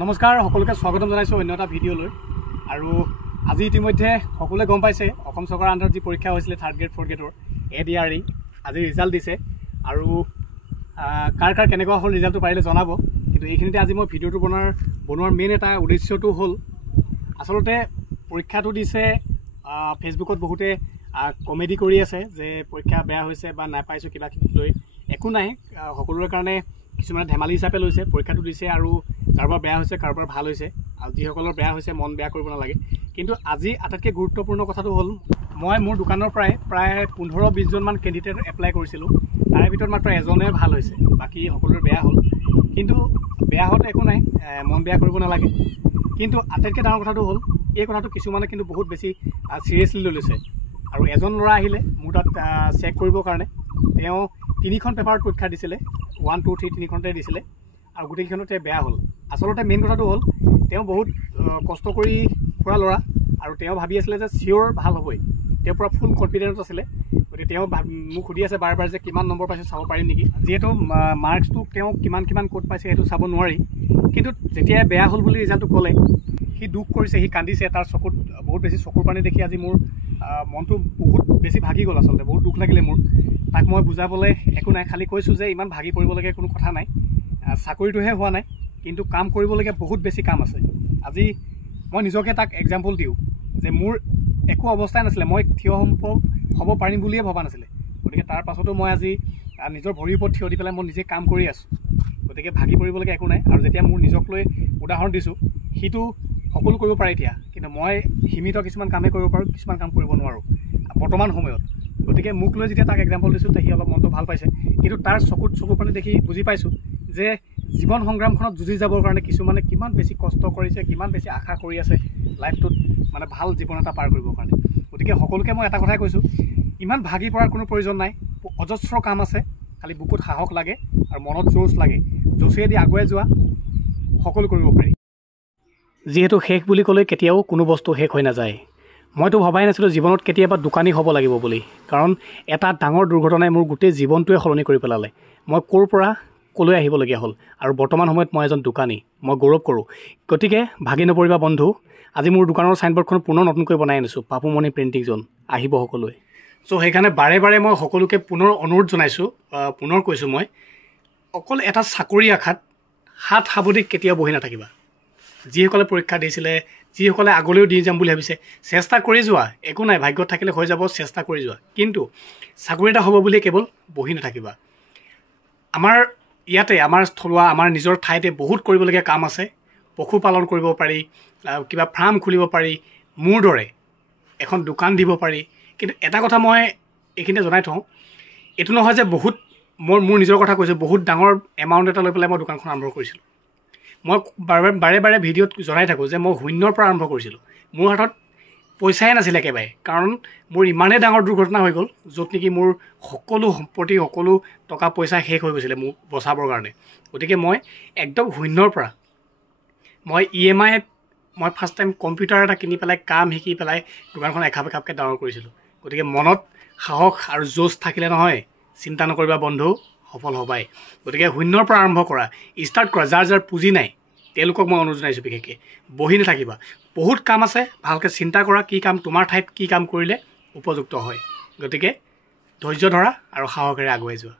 নমস্কাৰ সকলোকে স্বাগতম জনাইছো অন্য এটা ভিডিঅ'লৈ আৰু আজি ইতিমধ্যে সকলোৱে গম পাইছে অসম চৰকাৰৰ আণ্ডাৰত যি পৰীক্ষা হৈছিলে 3rd গ্ৰেড 4th গ্ৰেডৰ ADRE আজি ৰিজাল্ট দিছে আৰু কাৰ কেনেকুৱা হ'ল ৰিজাল্টটো পাৰিলে জনাব কিন্তু এইখিনিতে আজি মই ভিডিঅ'টো বনোৱাৰ মেইন এটা উদ্দেশ্যটো হ'ল আসলতে পৰীক্ষাটো দিছে ফেচবুকত বহুতে কমেডি কৰি আছে যে পৰীক্ষা বেয়া হৈছে বা নাপাইছো কিবা কিবি লৈ একো নাই সকলোৰে কাৰণে কিছুমান ধেমালি হিচাপে লৈছে পৰীক্ষাটো দিছে আৰু কাৰোবাৰ বেয়া হৈছে কাৰোবাৰ ভাল হৈছে আৰু যিসকলৰ বেয়া হৈছে মন বেয়া কৰিব নালাগে কিন্তু আজি আটাইতকৈ গুৰুত্বপূৰ্ণ কথাটো হ'ল মই মোৰ দোকানৰ প্ৰায় 15-20 জন মান কেণ্ডিডেট এপ্লাই কৰিছিলোঁ তাৰে ভিতৰত মাত্ৰ এজনে ভাল হৈছে বাকী সকলোৰে বেয়া হ'ল কিন্তু বেয়া হওঁতে একো নাই মন বেয়া কৰিব নালাগে কিন্তু আটাইতকৈ ডাঙৰ কথাটো হ'ল এই কথাটো কিছুমানে কিন্তু বহুত বেছি চিৰিয়াছলি লৈ লৈছে আৰু এজন ল'ৰা আহিলে মোৰ তাত চেক কৰিবৰ কাৰণে তেওঁ 3খন পেপাৰত পৰীক্ষা দিছিলে 1 2 3 3খনতে দিছিলে আৰু গোটেইখনতে বেয়া হ'ল আসলতে মেইন কথাটো হ'ল তেওঁ বহুত কষ্ট কৰি ফুৰা ল'ৰা আৰু তেওঁ ভাবি আছিলে যে চিয়'ৰ ভাল হ'বই তেওঁ পুৰা ফুল কনফিডেন্স আছিলে গতিকে তেওঁ মোক সুধি আছে বাৰ যে কিমান নম্বৰ পাইছে চাব পাৰিম নেকি যিহেতু মাৰ্কছটো তেওঁ কিমান ক'ত পাইছে সেইটো চাব নোৱাৰি কিন্তু যেতিয়া বেয়া হ'ল বুলি ৰিজাল্টটো ক'লে সি দুখ কৰিছে সি কান্দিছে তাৰ চকুত বহুত বেছি চকুৰ পানী দেখি আজি মোৰ মনটো বহুত বেছি ভাগি গ'ল আচলতে বহুত দুখ লাগিলে মোৰ তাক মই বুজাবলৈ একো নাই খালি কৈছোঁ যে ইমান ভাগি পৰিবলগীয়া কোনো কথা নাই চাকৰিটোহে হোৱা নাই কিন্তু কাম কৰিবলগীয়া বহুত বেছি কাম আছে আজি মই নিজকে তাক এক্সাম্পল দিওঁ যে মোৰ একো অৱস্থাই নাছিলে মই থিয় হ'ব পাৰিম বুলিয়ে ভবা নাছিলে গতিকে তাৰ পাছতো মই আজি নিজৰ ভৰিৰ ওপৰত থিয় দি পেলাই মই নিজে কাম কৰি আছোঁ গতিকে ভাগি পৰিবলগীয়া একো নাই আৰু যেতিয়া মোৰ নিজক লৈ উদাহৰণ দিছোঁ সিটো সকলো কৰিব পাৰে এতিয়া কিন্তু মই সীমিত কিছুমান কামেই কৰিব পাৰোঁ কিছুমান কাম কৰিব নোৱাৰোঁ বৰ্তমান সময়ত গতিকে মোক লৈ যেতিয়া তাক এক্সাম্পল দিছোঁ সি অলপ মনটো ভাল পাইছে কিন্তু তাৰ চকুৰ পানী দেখি বুজি পাইছোঁ যে জীৱন সংগ্ৰামখনত যুঁজি যাবৰ কাৰণে কিছুমানে কিমান বেছি কষ্ট কৰিছে কিমান বেছি আশা কৰি আছে লাইফটোত মানে ভাল জীৱন এটা পাৰ কৰিবৰ কাৰণে গতিকে সকলোকে মই এটা কথাই কৈছোঁ ইমান ভাগি পৰাৰ কোনো প্ৰয়োজন নাই অজস্ৰ কাম আছে খালি বুকুত সাহস লাগে আৰু মনত জোচ লাগে জোচেদি আগুৱাই যোৱা সকলো কৰিব পাৰি যিহেতু শেষ বুলি ক'লে কেতিয়াও কোনো বস্তু শেষ হৈ নাযায় মইতো ভবাই নাছিলোঁ জীৱনত কেতিয়াবা দোকানী হ'ব লাগিব বুলি কাৰণ এটা ডাঙৰ দুৰ্ঘটনাই মোৰ গোটেই জীৱনটোৱে সলনি কৰি পেলালে মই ক'ৰ পৰা ক'লৈ আহিবলগীয়া হ'ল আৰু বৰ্তমান সময়ত মই এজন দোকানী মই গৌৰৱ কৰোঁ গতিকে ভাগি নপৰিবা বন্ধু আজি মোৰ দোকানৰ ছাইনবোৰ্ডখন পুনৰ নতুনকৈ বনাই আনিছোঁ পাপুমণি প্ৰিণ্টিং জোন আহিব সকলোৱে চ' সেইকাৰণে বাৰে মই সকলোকে পুনৰ অনুৰোধ জনাইছোঁ পুনৰ কৈছোঁ মই অকল এটা চাকৰি আশাত হাত সাৱটি কেতিয়াও বহি নাথাকিবা যিসকলে পৰীক্ষা দিছিলে যিসকলে আগলৈও দি যাম বুলি ভাবিছে চেষ্টা কৰি যোৱা একো নাই ভাগ্যত থাকিলে হৈ যাব চেষ্টা কৰি যোৱা কিন্তু চাকৰি এটা হ'ব বুলি কেৱল বহি নাথাকিবা আমাৰ ইয়াতে আমাৰ স্থলুৱা আমাৰ নিজৰ ঠাইতে বহুত কৰিবলগীয়া কাম আছে পশুপালন কৰিব পাৰি কিবা ফাৰ্ম খুলিব পাৰি মোৰ দৰে এখন দোকান দিব পাৰি কিন্তু এটা কথা মই এইখিনিতে জনাই থওঁ এইটো নহয় যে বহুত মোৰ নিজৰ কথা কৈছোঁ বহুত ডাঙৰ এমাউণ্ট এটা লৈ পেলাই মই দোকানখন আৰম্ভ কৰিছিলোঁ মই বাৰে ভিডিঅ'ত জনাই থাকোঁ যে মই শূন্যৰ পৰা আৰম্ভ কৰিছিলোঁ মোৰ হাতত পইচাই নাছিলে একেবাৰে কাৰণ মোৰ ইমানেই ডাঙৰ দুৰ্ঘটনা হৈ গ'ল য'ত নেকি মোৰ সকলো সম্পত্তি সকলো টকা পইচা শেষ হৈ গৈছিলে মোক বচাবৰ কাৰণে গতিকে মই একদম শূন্যৰ পৰা মই EMI মই ফাৰ্ষ্ট টাইম কম্পিউটাৰ এটা কিনি পেলাই কাম শিকি পেলাই দোকানখন এখাপকৈ ডাঙৰ কৰিছিলোঁ গতিকে মনত সাহস আৰু জোচ থাকিলে নহয় চিন্তা নকৰিবা বন্ধু সফল হ'বাই গতিকে শূন্যৰ পৰা আৰম্ভ কৰা ষ্টাৰ্ট কৰা যাৰ পুঁজি নাই তেওঁলোকক মই অনুৰোধ জনাইছোঁ বিশেষকৈ বহি নাথাকিবা বহুত কাম আছে ভালকৈ চিন্তা কৰা কি কাম তোমাৰ ঠাইত কি কাম কৰিলে উপযুক্ত হয় গতিকে ধৈৰ্য ধৰা আৰু সাহসেৰে আগুৱাই যোৱা